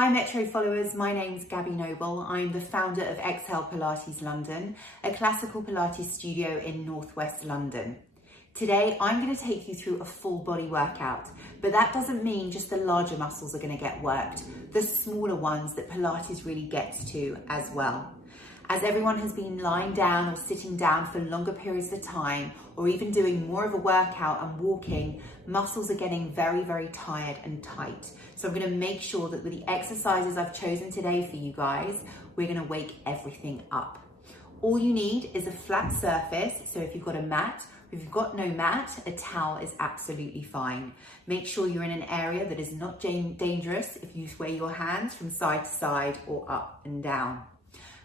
Hi Metro followers, my name's Gaby Noble. I'm the founder of Exhale Pilates London, a classical Pilates studio in northwest London. Today I'm going to take you through a full body workout, but that doesn't mean just the larger muscles are going to get worked, the smaller ones that Pilates really gets to as well. As everyone has been lying down or sitting down for longer periods of time, or even doing more of a workout and walking, muscles are getting very, very tired and tight. So I'm going to make sure that with the exercises I've chosen today for you guys, we're going to wake everything up. All you need is a flat surface. So if you've got a mat, if you've got no mat, a towel is absolutely fine. Make sure you're in an area that is not dangerous if you sway your hands from side to side or up and down.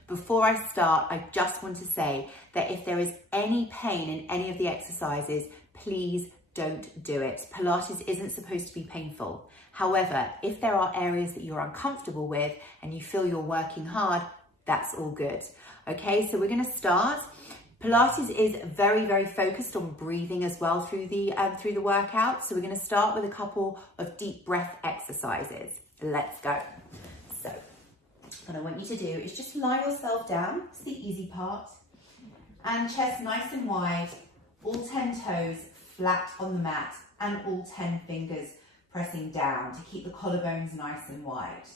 Before I start, I just want to say that if there is any pain in any of the exercises, please don't do it. Pilates isn't supposed to be painful. However, if there are areas that you're uncomfortable with and you feel you're working hard, that's all good. Okay, so we're going to start. Pilates is very, very focused on breathing as well through the workout. So we're going to start with a couple of deep breath exercises. Let's go. So what I want you to do is just lie yourself down. It's the easy part. And chest nice and wide, all 10 toes flat on the mat and all 10 fingers pressing down to keep the collarbones nice and wide.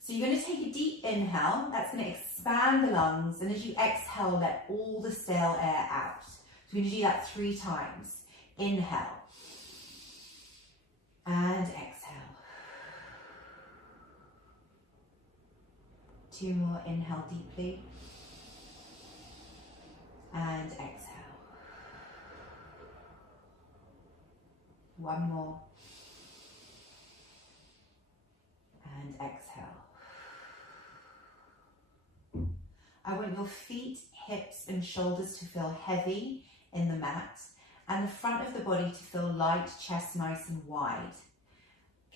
So you're going to take a deep inhale. That's going to expand the lungs. And as you exhale, let all the stale air out. So we're going to do that 3 times. Inhale. And exhale. 2 more, inhale deeply, and exhale. 1 more, and exhale. I want your feet, hips, and shoulders to feel heavy in the mat, and the front of the body to feel light, chest nice and wide.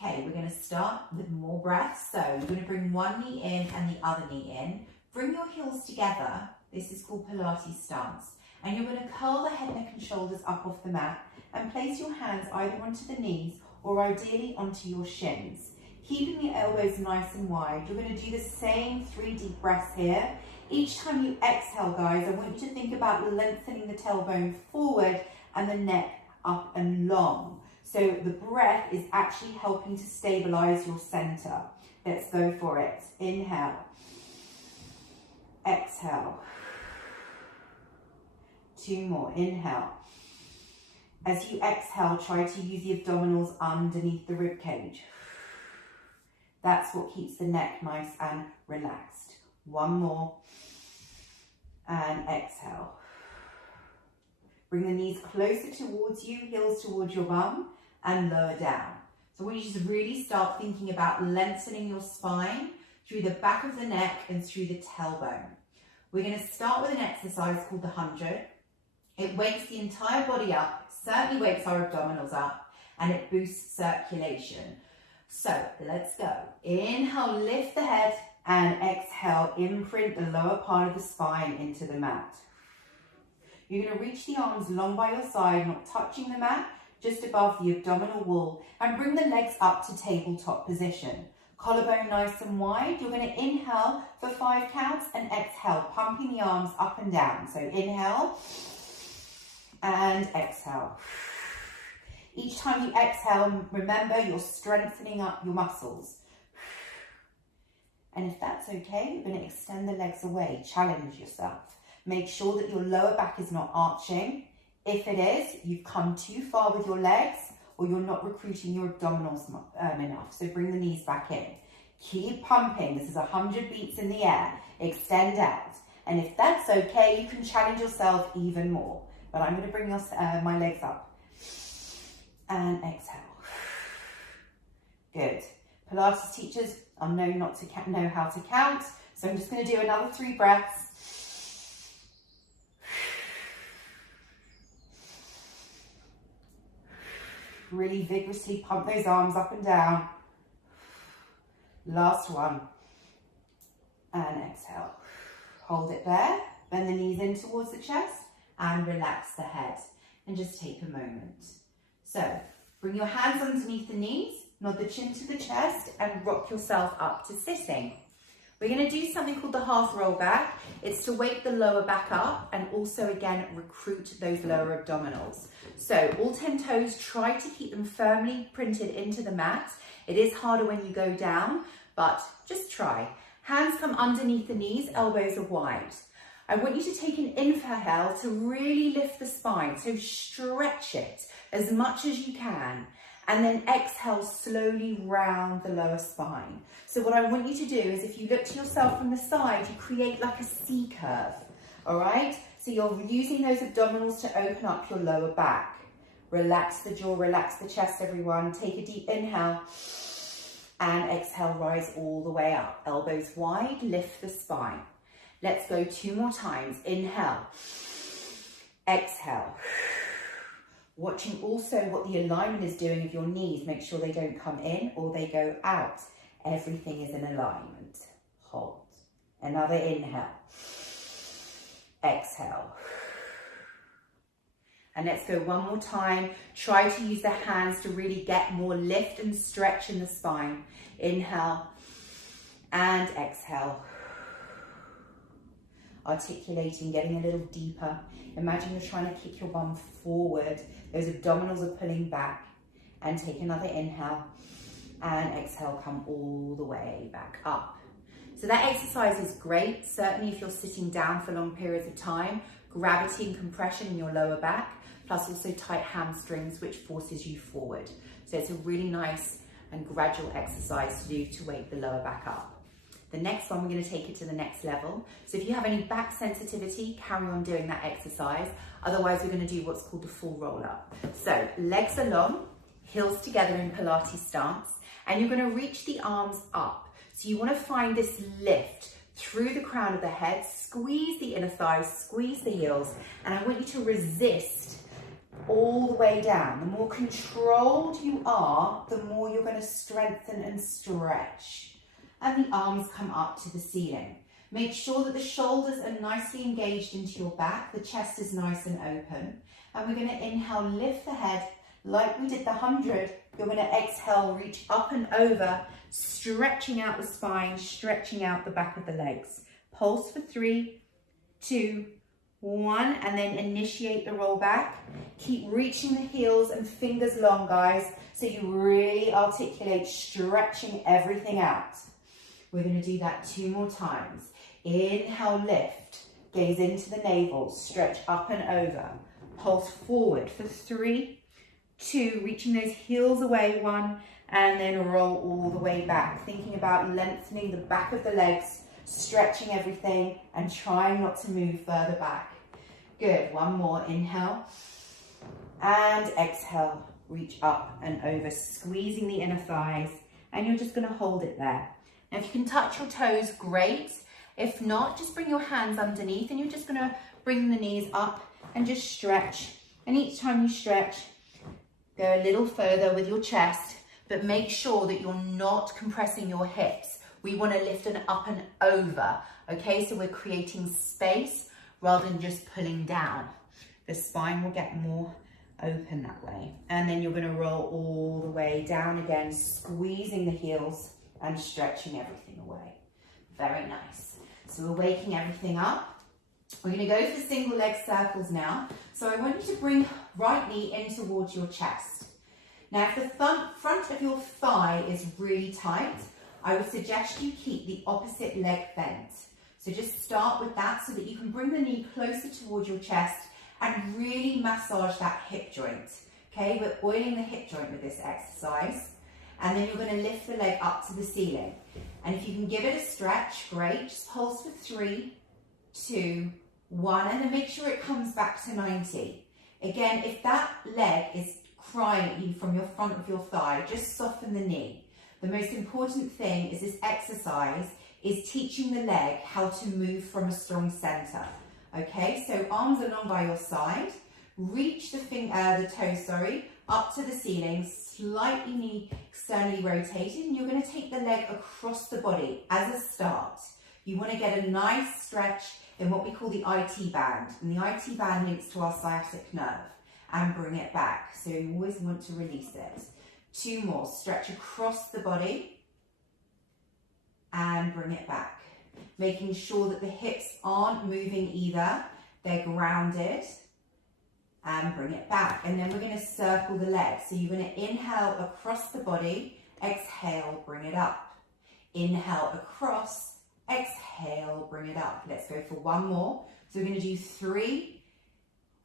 Okay, we're going to start with more breaths. So you're going to bring one knee in and the other knee in. Bring your heels together. This is called Pilates stance. And you're going to curl the head, neck and shoulders up off the mat and place your hands either onto the knees or ideally onto your shins. Keeping the elbows nice and wide. You're going to do the same 3 deep breaths here. Each time you exhale, guys, I want you to think about lengthening the tailbone forward and the neck up and long. So the breath is actually helping to stabilize your center. Let's go for it. Inhale. Exhale. 2 more. Inhale. As you exhale, try to use the abdominals underneath the rib cage. That's what keeps the neck nice and relaxed. 1 more. And exhale. Bring the knees closer towards you, heels towards your bum, and lower down. So I want you to really start thinking about lengthening your spine through the back of the neck and through the tailbone. We're going to start with an exercise called the 100. It wakes the entire body up, certainly wakes our abdominals up, and it boosts circulation. So let's go. Inhale, lift the head, and exhale, imprint the lower part of the spine into the mat. You're going to reach the arms long by your side, not touching the mat, just above the abdominal wall, and bring the legs up to tabletop position. Collarbone nice and wide. You're going to inhale for 5 counts and exhale, pumping the arms up and down. So inhale and exhale. Each time you exhale, remember you're strengthening up your muscles. And if that's okay, you're going to extend the legs away. Challenge yourself. Make sure that your lower back is not arching. If it is, you've come too far with your legs or you're not recruiting your abdominals enough. So bring the knees back in. Keep pumping. This is 100 beats in the air. Extend out. And if that's okay, you can challenge yourself even more. But I'm going to bring my legs up. And exhale. Good. Pilates teachers are known not to know how to count. So I'm just going to do another 3 breaths. Really vigorously pump those arms up and down. Last one. And exhale. Hold it there. Bend the knees in towards the chest and relax the head. And just take a moment. So bring your hands underneath the knees. Nod the chin to the chest and rock yourself up to sitting. We're going to do something called the half roll back. It's to wake the lower back up and also again recruit those lower abdominals. So all 10 toes, try to keep them firmly printed into the mat. It is harder when you go down, but just try. Hands come underneath the knees, elbows are wide. I want you to take an inhale to really lift the spine, so stretch it as much as you can. And then exhale, slowly round the lower spine. So what I want you to do is, if you look to yourself from the side, you create like a C curve, all right? So you're using those abdominals to open up your lower back. Relax the jaw, relax the chest, everyone. Take a deep inhale and exhale, rise all the way up. Elbows wide, lift the spine. Let's go 2 more times. Inhale, exhale. Watching also what the alignment is doing of your knees. Make sure they don't come in or they go out. Everything is in alignment. Hold. Another inhale. Exhale. And let's go 1 more time. Try to use the hands to really get more lift and stretch in the spine. Inhale and exhale. Articulating, getting a little deeper. Imagine you're trying to kick your bum forward. Those abdominals are pulling back. And take another inhale and exhale, come all the way back up. So that exercise is great, certainly if you're sitting down for long periods of time. Gravity and compression in your lower back, plus also tight hamstrings, which forces you forward. So it's a really nice and gradual exercise to do to wake the lower back up. The next one, we're going to take it to the next level. So if you have any back sensitivity, carry on doing that exercise. Otherwise, we're going to do what's called the full roll up. So legs are long, heels together in Pilates stance, and you're going to reach the arms up. So you want to find this lift through the crown of the head, squeeze the inner thighs, squeeze the heels, and I want you to resist all the way down. The more controlled you are, the more you're going to strengthen and stretch. And the arms come up to the ceiling. Make sure that the shoulders are nicely engaged into your back, the chest is nice and open. And we're going to inhale, lift the head like we did the 100. You're going to exhale, reach up and over, stretching out the spine, stretching out the back of the legs. Pulse for 3, 2, 1, and then initiate the roll back. Keep reaching the heels and fingers long, guys, so you really articulate, stretching everything out. We're going to do that 2 more times. Inhale, lift, gaze into the navel, stretch up and over. Pulse forward for 3, 2, reaching those heels away, 1, and then roll all the way back. Thinking about lengthening the back of the legs, stretching everything, and trying not to move further back. Good, 1 more, inhale, and exhale, reach up and over, squeezing the inner thighs, and you're just going to hold it there. Now, if you can touch your toes, great. If not, just bring your hands underneath and you're just going to bring the knees up and just stretch. And each time you stretch, go a little further with your chest, but make sure that you're not compressing your hips. We want to lift an up and over, okay? So we're creating space rather than just pulling down. The spine will get more open that way. And then you're going to roll all the way down again, squeezing the heels and stretching everything away. Very nice. So we're waking everything up. We're going to go for single leg circles now. So I want you to bring right knee in towards your chest. Now, if the front of your thigh is really tight, I would suggest you keep the opposite leg bent. So just start with that so that you can bring the knee closer towards your chest and really massage that hip joint. Okay, we're oiling the hip joint with this exercise. And then you're going to lift the leg up to the ceiling. And if you can give it a stretch, great. Just pulse for 3, 2, 1, and then make sure it comes back to 90. Again, if that leg is crying at you from your front of your thigh, just soften the knee. The most important thing is this exercise is teaching the leg how to move from a strong center. Okay, so arms are long by your side. Reach the toes, up to the ceiling, slightly knee externally rotated, and you're going to take the leg across the body as a start. You want to get a nice stretch in what we call the IT band, and the IT band links to our sciatic nerve, and bring it back. So you always want to release it. 2 more. Stretch across the body and bring it back. Making sure that the hips aren't moving either. They're grounded. And bring it back. And then we're going to circle the legs. So you're going to inhale across the body. Exhale, bring it up. Inhale across. Exhale, bring it up. Let's go for 1 more. So we're going to do 3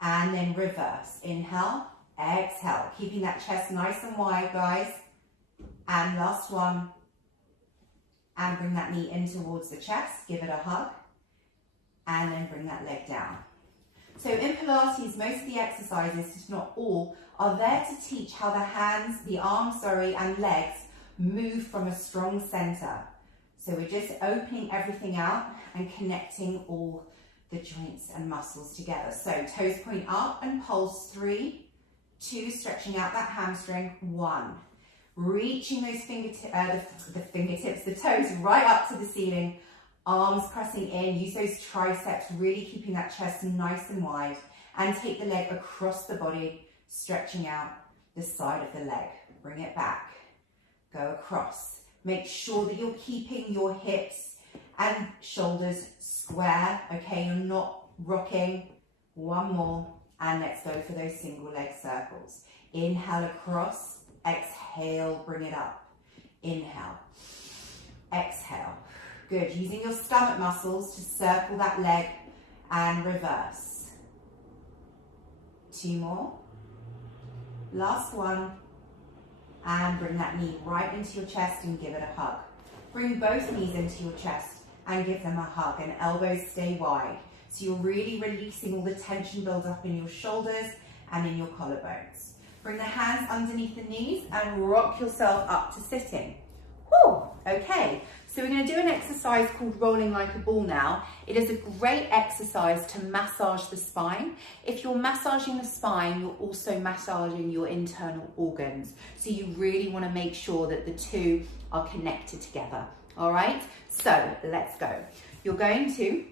and then reverse. Inhale, exhale. Keeping that chest nice and wide, guys. And last one. And bring that knee in towards the chest. Give it a hug. And then bring that leg down. So in Pilates, most of the exercises, if not all, are there to teach how the hands, the arms, and legs move from a strong center. So we're just opening everything out and connecting all the joints and muscles together. So toes point up and pulse. 3, 2, stretching out that hamstring. 1, reaching those fingertips, the toes right up to the ceiling. Arms pressing in, use those triceps, really keeping that chest nice and wide. And take the leg across the body, stretching out the side of the leg. Bring it back. Go across. Make sure that you're keeping your hips and shoulders square, okay? You're not rocking. 1 more. And let's go for those single leg circles. Inhale across. Exhale, bring it up. Inhale. Exhale. Good, using your stomach muscles to circle that leg and reverse. 2 more. Last one. And bring that knee right into your chest and give it a hug. Bring both knees into your chest and give them a hug, and elbows stay wide. So you're really releasing all the tension build up in your shoulders and in your collarbones. Bring the hands underneath the knees and rock yourself up to sitting. Whew, okay. So we're going to do an exercise called rolling like a ball now. It is a great exercise to massage the spine. If you're massaging the spine, you're also massaging your internal organs. So you really want to make sure that the two are connected together. All right, so let's go. You're going to,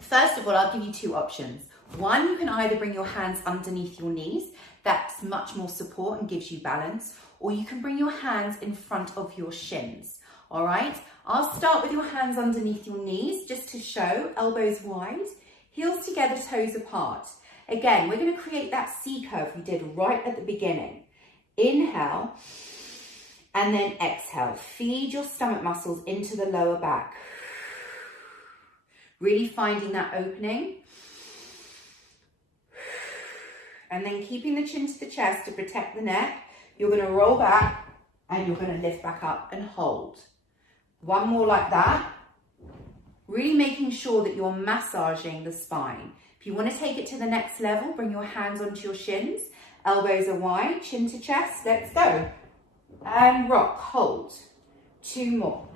first of all, I'll give you 2 options. One, you can either bring your hands underneath your knees. That's much more support and gives you balance. Or you can bring your hands in front of your shins. All right, I'll start with your hands underneath your knees just to show, elbows wide, heels together, toes apart. Again, we're going to create that C curve we did right at the beginning. Inhale and then exhale. Feed your stomach muscles into the lower back. Really finding that opening. And then keeping the chin to the chest to protect the neck. You're going to roll back and you're going to lift back up and hold. 1 more like that. Really making sure that you're massaging the spine. If you want to take it to the next level, bring your hands onto your shins. Elbows are wide, chin to chest. Let's go. And rock, hold. 2 more.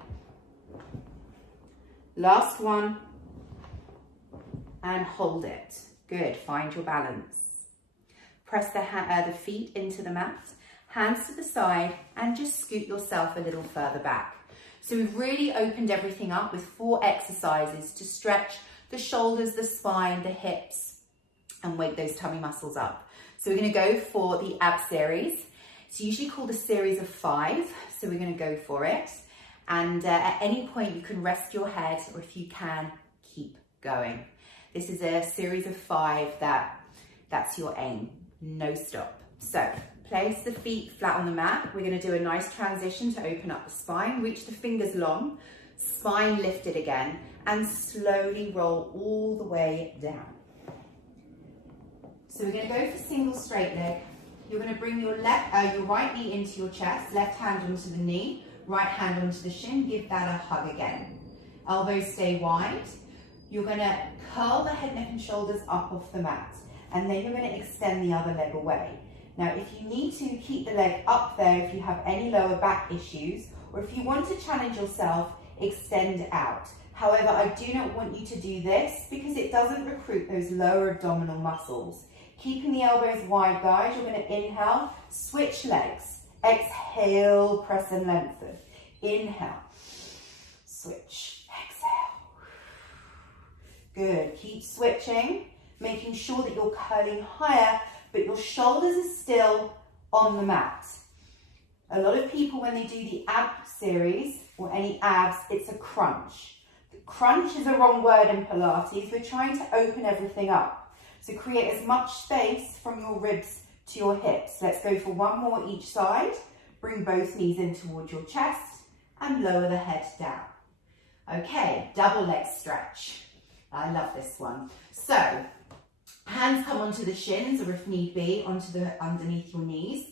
Last one. And hold it. Good, find your balance. Press the feet into the mat. Hands to the side and just scoot yourself a little further back. So we've really opened everything up with 4 exercises to stretch the shoulders, the spine, the hips, and wake those tummy muscles up. So we're going to go for the ab series. It's usually called a series of 5, so we're going to go for it. And at any point you can rest your head, or if you can, keep going. This is a series of 5 that's your aim, no stop. So place the feet flat on the mat. We're going to do a nice transition to open up the spine. Reach the fingers long, spine lifted again, and slowly roll all the way down. So we're going to go for single straight leg. You're going to bring your right knee into your chest, left hand onto the knee, right hand onto the shin. Give that a hug again. Elbows stay wide. You're going to curl the head, neck, and shoulders up off the mat, and then you're going to extend the other leg away. Now, if you need to keep the leg up there, if you have any lower back issues, or if you want to challenge yourself, extend out. However, I do not want you to do this because it doesn't recruit those lower abdominal muscles. Keeping the elbows wide, guys. You're going to inhale, switch legs. Exhale, press and lengthen. Inhale, switch, exhale. Good, keep switching, making sure that you're curling higher, but your shoulders are still on the mat. A lot of people, when they do the ab series or any abs, it's a crunch. Crunch is a wrong word in Pilates. We're trying to open everything up. So create as much space from your ribs to your hips. Let's go for one more each side. Bring both knees in towards your chest and lower the head down. Okay, double leg stretch. I love this one. So, hands come onto the shins, or if need be, onto the underneath your knees.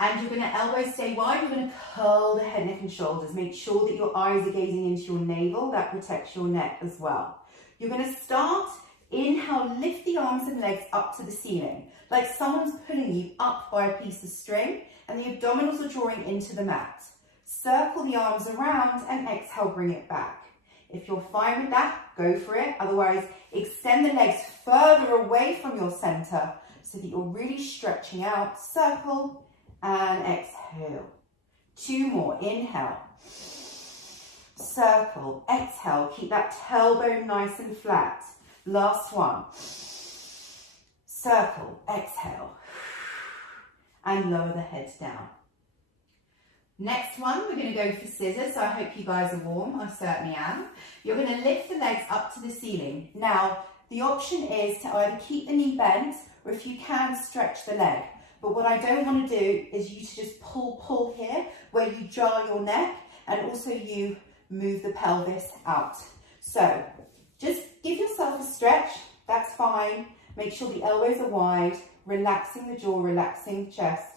And you're going to elbows stay wide. You're going to curl the head, neck and shoulders. Make sure that your eyes are gazing into your navel. That protects your neck as well. You're going to start, inhale, lift the arms and legs up to the ceiling. Like someone's pulling you up by a piece of string, and the abdominals are drawing into the mat. Circle the arms around and exhale, bring it back. If you're fine with that, go for it. Otherwise, extend the legs further away from your center so that you're really stretching out. Circle and exhale. Two more. Inhale. Circle. Exhale. Keep that tailbone nice and flat. Last one. Circle. Exhale. And lower the head down. Next one, we're going to go for scissors. So I hope you guys are warm. I certainly am. You're going to lift the legs up to the ceiling. Now, the option is to either keep the knee bent, or if you can, stretch the leg. But what I don't want to do is you to just pull here, where you jar your neck, and also you move the pelvis out. So just give yourself a stretch. That's fine. Make sure the elbows are wide, relaxing the jaw, relaxing the chest.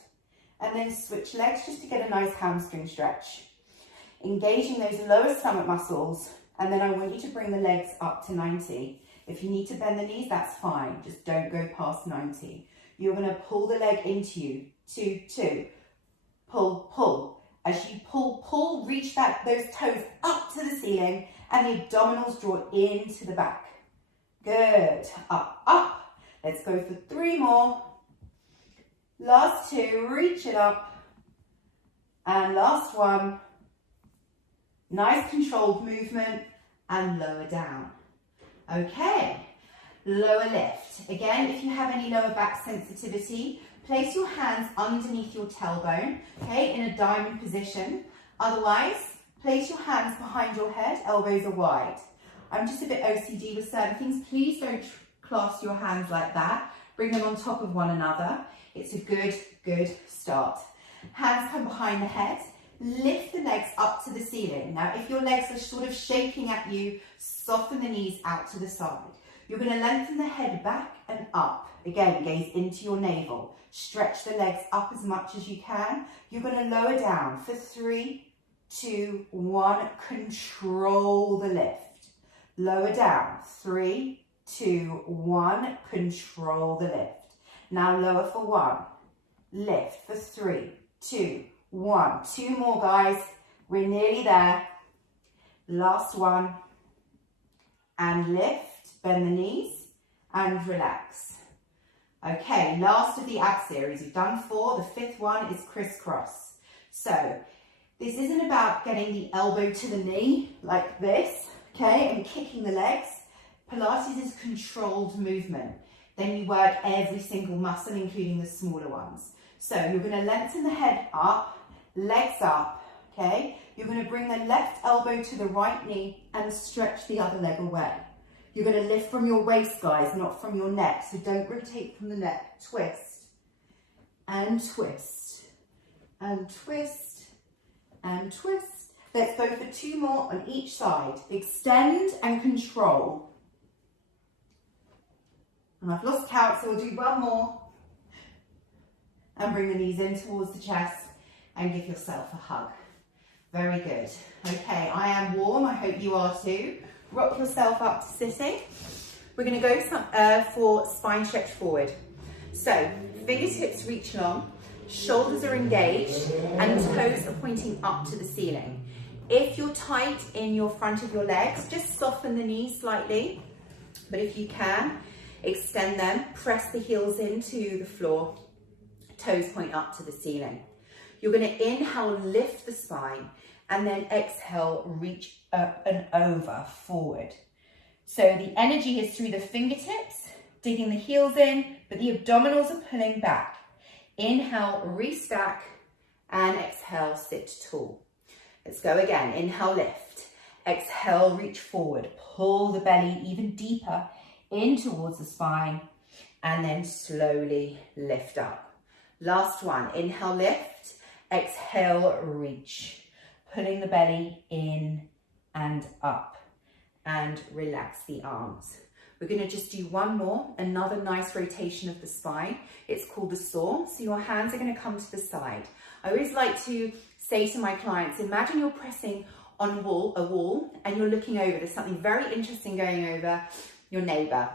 And then switch legs just to get a nice hamstring stretch. Engaging those lower stomach muscles, and then I want you to bring the legs up to 90. If you need to bend the knees, that's fine. Just don't go past 90. You're going to pull the leg into you. 2, 2. Pull, pull. As you pull, reach those toes up to the ceiling, and the abdominals draw into the back. Good. Up, up. Let's go for 3 more. Last 2, reach it up. And last one. Nice controlled movement and lower down. Okay, lower lift. Again, if you have any lower back sensitivity, place your hands underneath your tailbone, okay, in a diamond position. Otherwise, place your hands behind your head, elbows are wide. I'm just a bit OCD with certain things. Please don't clasp your hands like that. Bring them on top of one another. It's a good start. Hands come behind the head. Lift the legs up to the ceiling. Now, if your legs are sort of shaking at you, soften the knees out to the side. You're going to lengthen the head back and up. Again, gaze into your navel. Stretch the legs up as much as you can. You're going to lower down for 3, 2, 1. Control the lift. Lower down. 3, 2, 1. Control the lift. Now lower for 1, lift for 3, 2, 1. 2 more, guys. We're nearly there. Last one. And lift, bend the knees and relax. Okay, last of the ab series. We've done 4. The 5th one is crisscross. So this isn't about getting the elbow to the knee like this, okay, and kicking the legs. Pilates is controlled movement. Then you work every single muscle, including the smaller ones. So you're going to lengthen the head up, legs up, okay? You're going to bring the left elbow to the right knee and stretch the other leg away. You're going to lift from your waist, guys, not from your neck. So don't rotate from the neck. Twist and twist and twist and twist. Let's go for 2 more on each side. Extend and control. And I've lost count, so we'll do 1 more. And bring the knees in towards the chest and give yourself a hug. Very good. Okay, I am warm. I hope you are too. Rock yourself up to sitting. We're going to go for spine stretch forward. So, fingertips reach long, shoulders are engaged, and toes are pointing up to the ceiling. If you're tight in your front of your legs, just soften the knees slightly. But if you can, extend them, press the heels into the floor, toes point up to the ceiling. You're going to inhale, lift the spine, and then exhale, reach up and over, forward. So the energy is through the fingertips, digging the heels in, but the abdominals are pulling back. Inhale, restack, and exhale, sit tall. Let's go again. Inhale, lift. Exhale, reach forward. Pull the belly even deeper in towards the spine, and then slowly lift up. Last one. Inhale, lift. Exhale, reach. Pulling the belly in and up, and relax the arms. We're going to just do one more, another nice rotation of the spine. It's called the saw. So your hands are going to come to the side. I always like to say to my clients, imagine you're pressing on a wall and you're looking over. There's something very interesting going over your neighbor.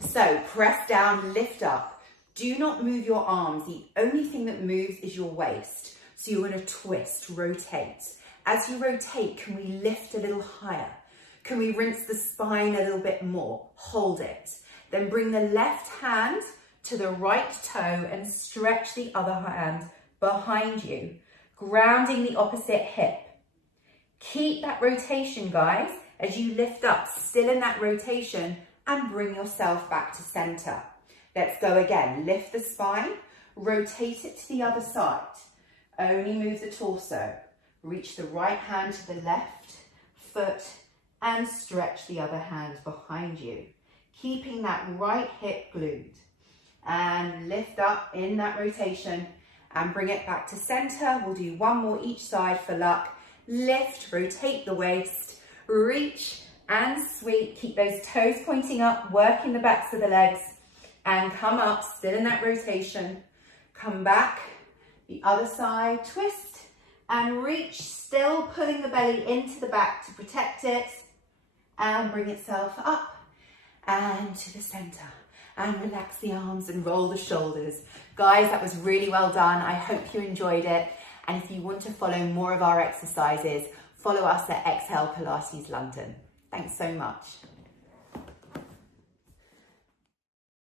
So press down, lift up. Do not move your arms. The only thing that moves is your waist. So you're going to twist, rotate. As you rotate, can we lift a little higher? Can we rinse the spine a little bit more? Hold it. Then bring the left hand to the right toe and stretch the other hand behind you, grounding the opposite hip. Keep that rotation, guys, as you lift up, still in that rotation, and bring yourself back to center. Let's go again. Lift the spine, rotate it to the other side. Only move the torso. Reach the right hand to the left foot and stretch the other hand behind you, keeping that right hip glued. And lift up in that rotation and bring it back to center. We'll do one more each side for luck. Lift, rotate the waist, reach and sweep. Keep those toes pointing up, working the backs of the legs, and come up, still in that rotation. Come back, the other side, twist and reach, still pulling the belly into the back to protect it, and bring itself up and to the center. And relax the arms and roll the shoulders. Guys, that was really well done. I hope you enjoyed it. And if you want to follow more of our exercises, follow us at Exhale Pilates London. Thanks so much.